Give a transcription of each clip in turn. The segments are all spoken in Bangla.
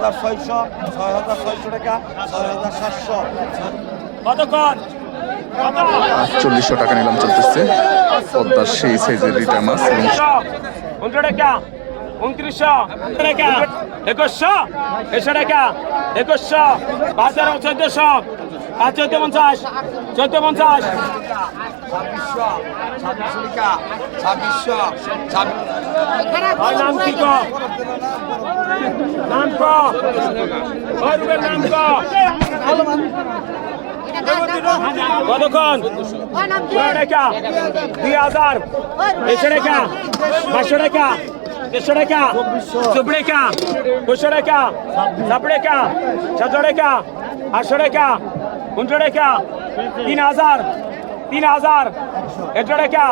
হাজার ছয়শো ছয় হাজার ছয়শো টাকা ছয় হাজার সাতশো। কতক্ষণ? কত আটচল্লিশশো টাকা নিলাম চলতেছে। পদ্মার সেই সাইজের রিটা মাছ উনশো টাকা উনত্রিশশো। টাকা একুশশো এশো টাকা একুশশো। পাঁচ হাজার চোদ্দশো। পাঁচ চোদ্দ পঞ্চাশ। চোদ্দ পঞ্চাশ। ছাব্বিশশো ছাব্বিশশো ছাব্বিশশো ছাব্বিশ নাম কি ক নাম ক ওই রূপের নাম ক কতক্ষণ? টাকা দুই হাজার। দেড়শো টাকা পাঁচশো টাকা দেড়শো টাকা চব্বিশ টাকা দুশো টাকা নব্বই টাকা সাতশো টাকা আটশো টাকা উনশো টাকা তিন হাজার তিন হাজার একশো টাকা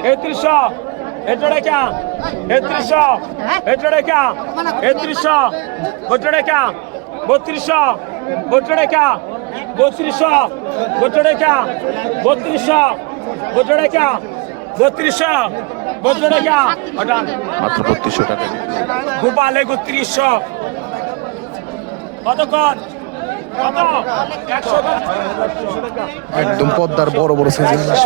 একত্রিশশো ಎಷ್ಟು ಡೇಕ ಎತ್ರಿಶೋ ಎಷ್ಟು ಡೇಕ ಎತ್ರಿಶೋ ಗೊತ್ತು ಡೇಕ বত্রিশশো বত্র টাকা বত্রিশশো বত্র টাকা বত্রিশশো বত্র টাকা বত্রিশশো বত্র টাকা মাত্র বত্রিশশো টাকা গোপাল একত্রিশশো কতক্ষণ কত একদম পদ্মার বড় বড় সাইজের মাছ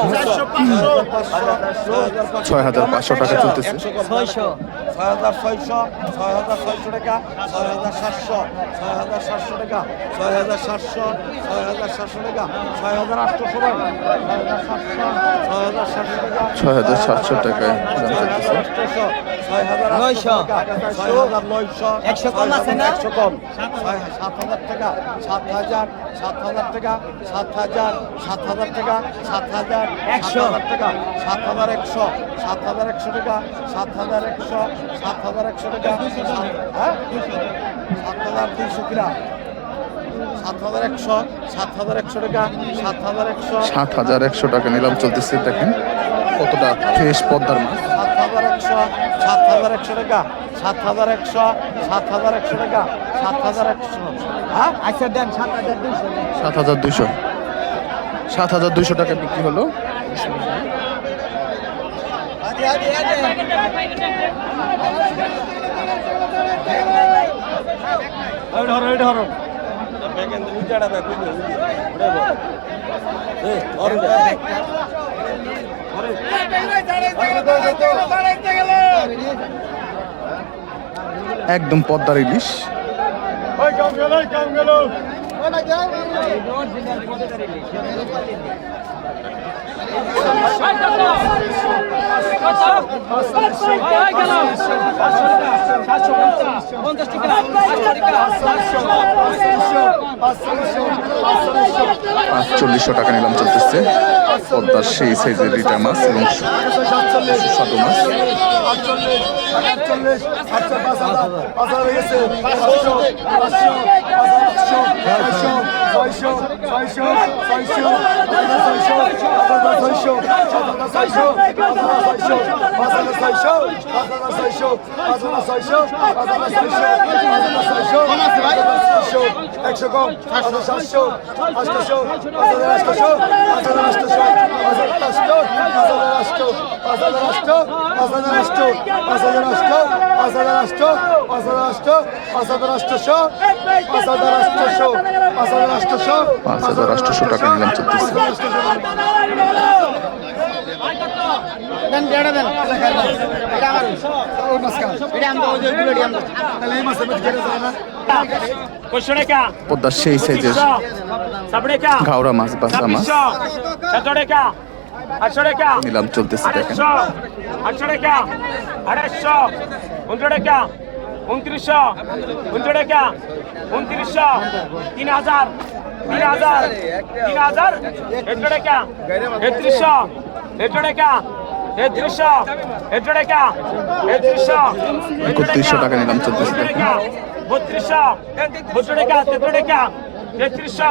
ছয় হাজার পাঁচশো টাকা চলতেছে ছয়শো ছয় হাজার ছয়শো ছয় হাজার ছয়শো টাকা ছয় হাজার সাতশো ছয় হাজার সাতশো টাকা ছয় হাজার সাতশো ছয় হাজার সাতশো টাকা ছয় হাজার আটশো ছয় হাজার সাতশো ছয় হাজার সাতশো টাকা ছয় হাজার সাতশো টাকায় দাম চলতেছে আটশোশো ছয় হাজার নয়শো ছয় হাজার নয়শো একশো কম আছে না একশো কম ছয় সাত হাজার টাকা সাত হাজার সাত হাজার টাকা সাত হাজার সাত হাজার টাকা সাত হাজার একশো টাকা সাত হাজার একশো সাত হাজার একশো টাকা সাত হাজার একশো সাত হাজার একশো টাকা সাত- হ্যাঁ সাত হাজার দুইশো কিনা সাত হাজার একশো সাত হাজার একশো টাকা সাত হাজার একশো সাত হাজার একশো টাকা নিলাম চলতেছে দেখেন কতটা ফ্রেশ পদ্মার মাছ সাত হাজার একশো সাত হাজার একশো টাকা সাত হাজার একশো সাত হাজার একশো টাকা সাত হাজার একশো হ্যাঁ আচ্ছা দেন সাত হাজার দুইশো সাত হাজার দুইশো সাত হাজার দুইশো টাকা বিক্রি হলো। একদম পদ্মার ইলিশ। কাম গেল কাম গেল। Thank you. পাঁচচল্লিশশো টাকা নিলাম চলতেছে পদ্মার সেই সাইজের রিটা মাছ এবং সুস্বাদু মাছ একশো কম সাতশো সাতশো আটশো হাজার আটশো হাজার আটশো হাজার আটশো হাজার আটশো হাজার আটশো হাজার আটশো হাজার আটশো হাজার আটশো হাজার আটশো হাজার আটশো হাজার আটশো হাজার আটশো পাঁচ হাজার আটশো পাঁচ হাজার আটশো পাঁচ হাজার আটশো টাকা নিলাম চলতেছে পদ্মার সেই সাইজের ঘাওড়া মাছ বাসা মাছ। নিলাম চলতেছে দেখেন। আড়াইশো টাকা টাকা উনত্রিশশো উনশো টাকা উনত্রিশশো তিন হাজার তিন হাজার তিন হাজার একশো টাকা একত্রিশশো একশো টাকা একত্রিশশো একশো টাকা একত্রিশশো একত্রিশশো টাকা। নিলাম চলতেছে দেখেন বত্রিশশো বত্রিশ টাকা তেত্রিশ টাকা তেত্রিশশো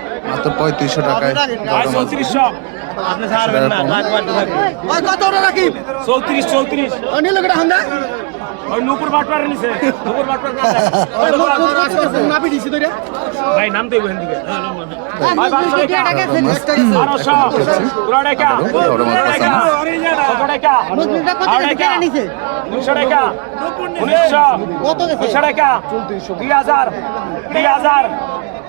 মাত্র পঁয়ত্রিশশো টাকায় চৌত্রিশ চৌত্রিশ। নুপুর বাটপার নিছে নুপুর বাটপার না পি দিছি তোরে। ভাই নাম দেব হেন দিবে কত দুই হাজার। দুই হাজার।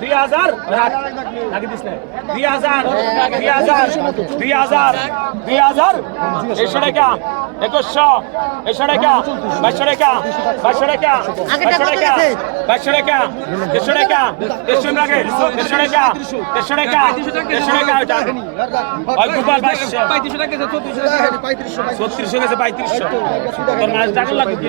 দুই হাজার লাগিয়ে দিস না। দুই হাজার দুই হাজার দুই হাজার দুই হাজার। একশো টাকা একুশশো। একশো টাকা বাইশশো টাকা বাইশশো টাকা বাইশশো টাকা? বাইশশো টাকা দেড়শো টাকা দেড়শো লাগে দেড়শো টাকা দেড়শো টাকা দেড়শো টাকা ওইটা ওই গোপাল বাইশশো ছত্রিশশো গেছে পঁয়ত্রিশশো। তোর মাছ টাকা লাগবে কি?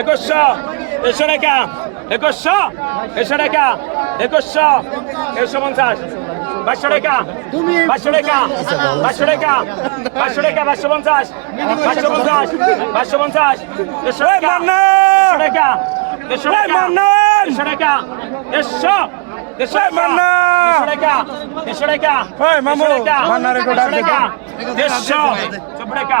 একুশশো একুশশো টাকা। একুশশো একুশশো টাকা। একুশশো একশো পঞ্চাশ। বাইশশো টাকা বাইশশো টাকা বাইশশো টাকা বাইশশো টাকা বাইশশো পঞ্চাশ। বাইশশো পঞ্চাশ বাইশশো পঞ্চাশ। দেড়শো টাকা দেড়শো টাকা দেড়শো টাকা দেড়শো দেড়শো দেড়শো টাকা দেড়শো টাকা দেড়শো টাকা দেড়শো টাকা দেড়শো টাকা।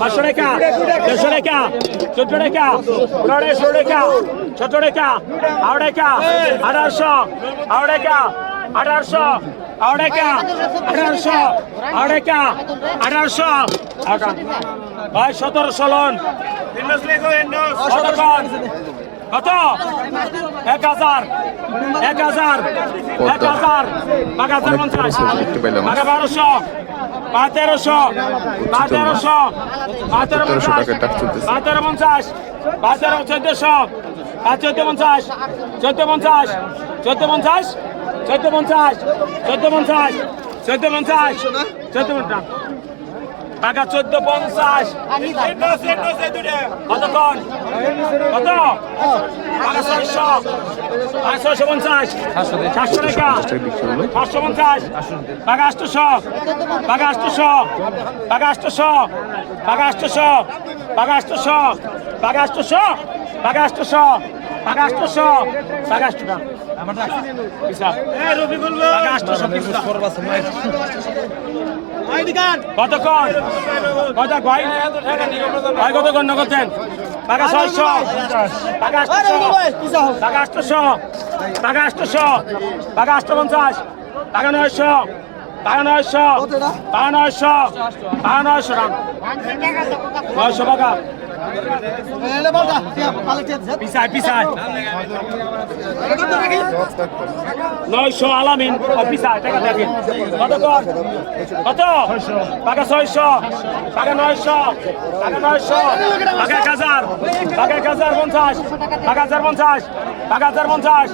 পাঁচশো টাকা। দেড়শো টাকা। চোদ্দ টাকা। পনেরো ষোলো টাকা। সতেরো টাকা। আড়াই টাকা। আঠারোশো। আড়াই টাকা। আঠারোশো। আড়াই টাকা। আঠারোশো। আড়াই টাকা। আঠারোশো। ভাই সতেরোশো লোন কত এক হাজার এক হাজার এক হাজার এক হাজার পঞ্চাশ আগে বারোশো বাতেরোশো বাতেরোশো বাতেরো পঞ্চাশ বাতেরো পঞ্চাশ বাতেরো চোদ্দশো চোদ্দ পঞ্চাশ চোদ্দ পঞ্চাশ চোদ্দ পঞ্চাশ চোদ্দ পঞ্চাশ চোদ্দ পঞ্চাশ চোদ্দ পঞ্চাশ চোদ্দ পঞ্চাশ টাকা চোদ্দ পঞ্চাশ। কতক্ষণ কত ছয়শো। ছয়শো পঞ্চাশ। সাতশো টাকা। পাঁচশো পঞ্চাশ। টাকা আটশোশো টাকা আটশোশো টাকা আটশোশো টাকা আটশোশো টাকা আটশোশো টাকা আটশোশো টাকা আটশোশো পাকাষ্টশো। পাকাষ্টটা আমার রাখছি হিসাব এ রফিকুল ভাই। পাকাষ্টশো। কিছু করবা সময় কতক্ষণ? কত ভাই ভাই কতক্ষণ নগদেন টাকা ছয়শো। টাকা আটশো টাকা আটশো টাকা আটশো টাকা আটশো পঞ্চাশ টাকা নয়শো। টাকা নয়শো। টাকা নয়শো। টাকা নয়শো। টাকা নয়শো। টাকা নয়শো আলামিন। পিসায় টাকা দেখেন কত কত? টাকা ছয়শো। টাকা নয়শো। টাকা নয়শো। টাকা এক হাজার। টাকা এক হাজার পঞ্চাশ। টাকা হাজার পঞ্চাশ। পঞ্চাশ পঞ্চাশ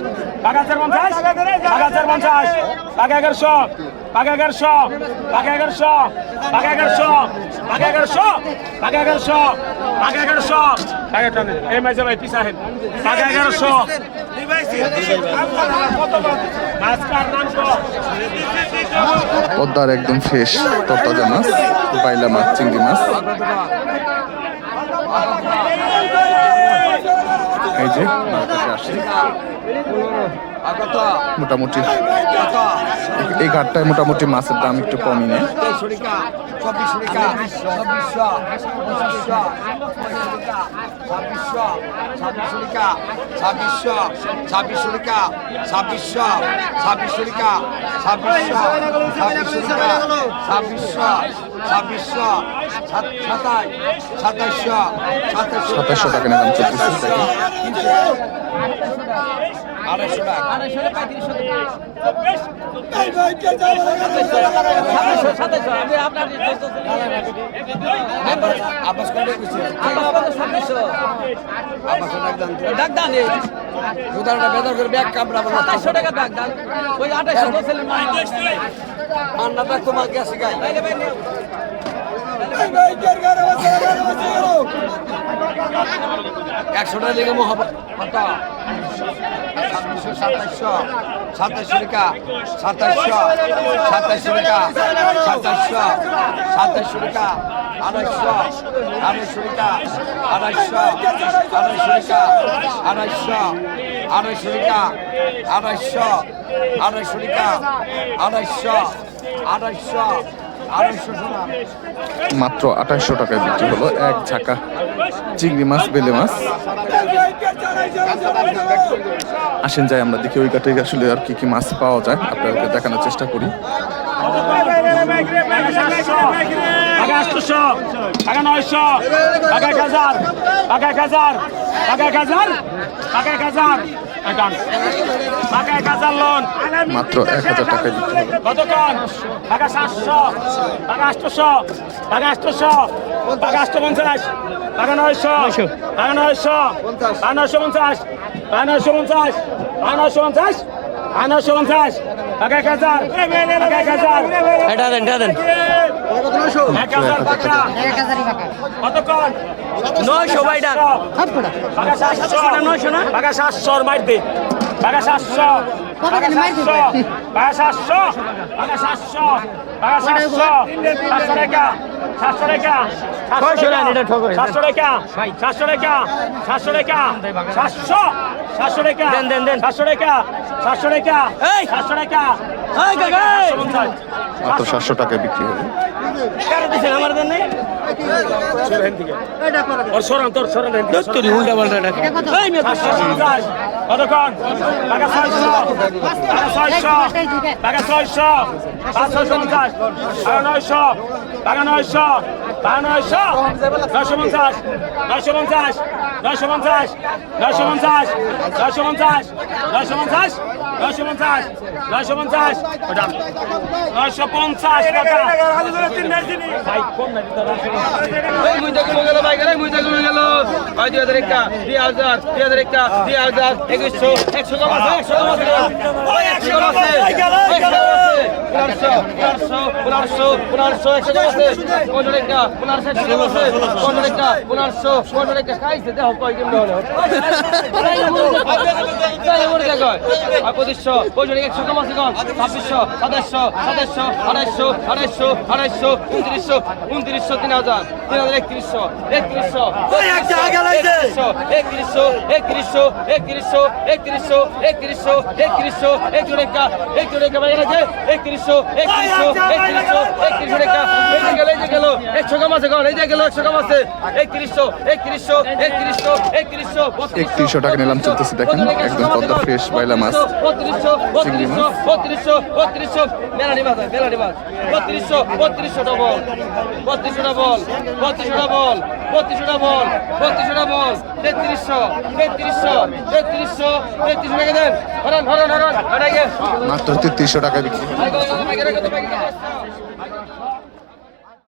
পদ্মার একদম শেষ তত্ত্বা মাছ বাইলা মাছ চিংড়ি মাছ। এই যে মার্কেটে আসে মোটামুটি এই ঘাটটায় মোটামুটি মাছের দাম একটু কমই চব্বিশশো পঁচিশশো ছাব্বিশশো সাতাশ সাতাশশো সাতাশশো টাকা নিলাম চব্বিশশো টাকা। আড়াইশো টাকা। আড়াইশো টাকা বেদর করে ব্যাগ কাপড় সাতাশশো টাকা ব্যাগ দান ওই আঠাশশো। মান্নাটা তোমাকে আসে গাই একশোটা লেগে মহাপাত সাতাশশো সাতাশশো সাতাশশো টাকা সাতাশশো সাতাশশো টাকা সাতাশশো সাতাশশো টাকা আড়াইশো আড়াইশো টাকা আড়াইশো আড়াইশো টাকা আড়াইশো আড়াইশো টাকা আড়াইশো আড়াইশো টাকা আড়াইশো আড়াইশো আড়াইশো সোনা মাত্র আঠাশশো টাকায় বিক্রি হলো এক ঝাঁকা চিংড়ি মাছ বেলে মাছ আসেন যাই আমরা দেখি ওই ঘাটে আসলে আর কি কি মাছ পাওয়া যায় আপনাদেরকে দেখানোর চেষ্টা করি টাকা আটশোশো টাকা নয়শো টাকা এক হাজার টাকা এক হাজার টাকা এক হাজার টাকা এক হাজার টাকা এক হাজার লোন। মাত্র এক হাজার হলো। কতক্ষণ টাকা সাতশো টাকা আটশোশো টাকা আটশোশো টাকা আটশো পঞ্চাশ টাকা নয়শো। টাকা নয়শো টাকা নয়শো পঞ্চাশ টাকা নয়শো পঞ্চাশ টাকা নয়শো পঞ্চাশ টাকা নয়শো পঞ্চাশ টাকা এক হাজার টাকা এক হাজার। এটা দেন এটা দেন। এক হাজার টাকা এক হাজারই টাকা কতক্ষণ নয়শো বাইটা টাকা সাতশো নয়শো না টাকা সাতশো মার দে টাকা সাতশো টাকা সাতশো টাকা সাতশো টাকা সাতশো টাকা সাতশো সাতশো টাকা সাতশো টাকা সাতশো টাকা সাতশো টাকা সাতশো টাকা সাতশো সাতশো টাকা দেন দেন দেন সাতশো টাকা সাতশো টাকা সাতশো টাকা সাতশো টাকায় বিক্রি হলো আমার দেন নাই ওর সরান তোর সরান তোর উল্টা পাল্টা কতক্ষণ টাকা ছয়শো টাকা ছয়শো টাকা ছয়শো টাকা নয়শো পঞ্চাশ নয়শো পঞ্চাশ নয়শো পঞ্চাশ নয়শো পঞ্চাশ নয়শো পঞ্চাশ নয়শো পঞ্চাশ নয়শো পঞ্চাশ ওটা নয়শো পঞ্চাশ? পনেরো টাকা পনেরো টাকা খাইছে দেখ fucking know. I'm পঁচিশশো পঁয়ষট্টি একশো কম আছে কম ছাব্বিশশো সাতাশশো সাতাশশো আড়াইশো আড়াইশো আড়াইশো উনত্রিশশো উনত্রিশশো তিন হাজার তিন হাজার একত্রিশশো একত্রিশশো একত্রিশশো একত্রিশশো একত্রিশশো একত্রিশশো একত্রিশশো একত্রিশশো একশো রেখা একশো রেখা বাইরে আছে একত্রিশশো একত্রিশশো একত্রিশশো একত্রিশশো রেখা এই যে গেল এই যে গেল একশো কম আছে কম এই যে গেল একশো কম আছে একত্রিশশো একত্রিশশো একত্রিশশো একত্রিশশো একত্রিশশো টাকা নিলাম চলতেছে দেখেন একদম পদ্মা ফ্রেশ বাইলা মাছ চিংড়ি মাছ। বত্রিশশো বত্রিশশো মেলানি মাছ মেলানি মাছ বত্রিশশো বত্রিশশো ডবল বত্রিশশো ডবল বত্রিশশো ডবল বত্রিশশো ডবল বত্রিশশো ডবল তেত্রিশশো তেত্রিশশো তেত্রিশশো তেত্রিশশো টাকা দেন হরন হরন হরন মাত্র তেত্রিশশো টাকায় বিক্রি